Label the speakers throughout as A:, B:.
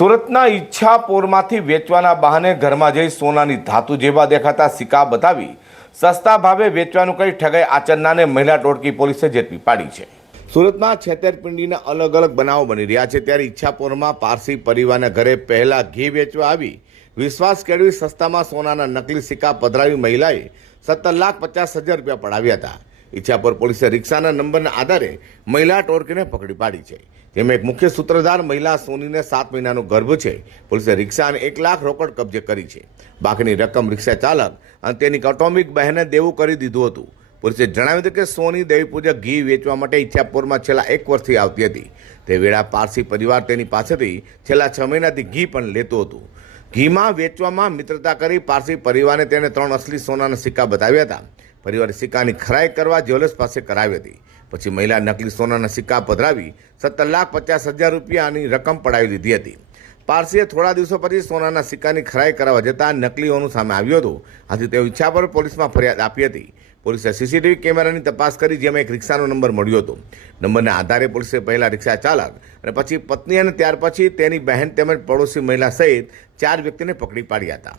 A: સુરતના ઈચ્છાપોરમાંથી વેચવાના બહાને ઘરમાં જઈ સોનાની ધાતુ જેવા દેખાતા સિક્કા બતાવી સસ્તા ભાવે વેચવાનું કહી ઠગાઈ આચરનારને મહિલા ટોળકી પોલીસે ઝડપી પાડી છે. સુરતમાં છેતરપિંડીના અલગ અલગ બનાવો બની રહ્યા છે. ત્યારે ઈચ્છાપોરમાં પારસી પરિવારના ઘરે પહેલા ઘી વેચવા આવી વિશ્વાસ કેળવી સસ્તામાં સોનાના નકલી સિક્કા પધરાવી મહિલાએ સત્તર લાખ પચાસ હજાર રૂપિયા પડાવ્યા હતા. ઈચ્છાપોર પોલીસે રિક્ષાના નંબરના આધારે મહિલા ટોર્કીને પકડી પાડી છે. તેમાં એક મુખ્ય સૂત્રધાર મહિલા સોનીને સાત મહિનાનો ગર્ભ છે. પોલીસે રિક્ષા અને એક લાખ રોકડ કબજે કરી છે. બાકીની રકમ રિક્ષા ચાલક અને તેની કૌટુંબિક બહેને દેવું કરી દીધું હતું. પોલીસે જણાવ્યું હતું કે સોની દેવી ઘી વેચવા માટે ઈચ્છાપુરમાં છેલ્લા એક વર્ષથી આવતી હતી. તે વેળા પારસી પરિવાર તેની પાસેથી છેલ્લા છ મહિનાથી ઘી પણ લેતું હતું. ઘીમાં વેચવામાં મિત્રતા કરી પારસી પરિવારને તેણે ત્રણ અસલી સોનાના સિક્કા બતાવ્યા હતા. પરિવારે સિક્કાની ખરાઈ કરવા જ્વેલર્સ પાસે કરાવી હતી. પછી મહિલા નકલી સોનાના સિક્કા પધરાવી સત્તર લાખ પચાસ હજાર રૂપિયાની રકમ પડાવી લીધી હતી. પારસીએ થોડા દિવસો પછી સોનાના સિક્કાની ખરાઈ કરાવવા જતાં નકલીઓનું સામે આવ્યું હતું. આથી તેઓ ઈચ્છા પર પોલીસમાં ફરિયાદ આપી હતી. પોલીસે સીસીટીવી કેમેરાની તપાસ કરી જેમાં એક રિક્ષાનો નંબર મળ્યો હતો. નંબરના આધારે પોલીસે પહેલા રિક્ષા ચાલક અને પછી પત્ની અને ત્યાર પછી તેની બહેન તેમજ પડોશી મહિલા સહિત ચાર વ્યક્તિને પકડી પાડ્યા હતા.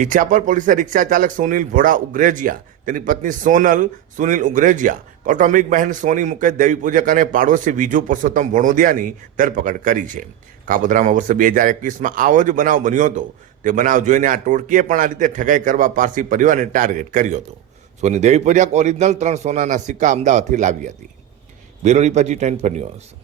A: ઈચ્છા પર પોલીસે રિક્ષા ચાલક સુનિલ ભોળા ઉગ્રેજિયા તેની પત્ની સોનલ, સુનિલ ઉગ્રેજિયા, કૌટુંબિક બહેન સોની મુકેશ, દેવી પૂજક અને પાડોશી બીજુ પુરુષોત્તમ વણોદિયાની ધરપકડ કરી છે. કાપોદ્રામાં વર્ષ બે હજાર એકવીસમાં આવો જ બનાવ બન્યો હતો. તે બનાવ જોઈને આ ટોળકીએ પણ આ રીતે ઠગાઈ કરવા પારસી પરિવારને ટાર્ગેટ કર્યો હતો. સોની દેવી પૂજક ઓરિજિનલ ત્રણ સોનાના સિક્કા અમદાવાદથી લાવી હતી. બ્યુરો રિપોર્ટ ટેન પર ન્યૂઝ.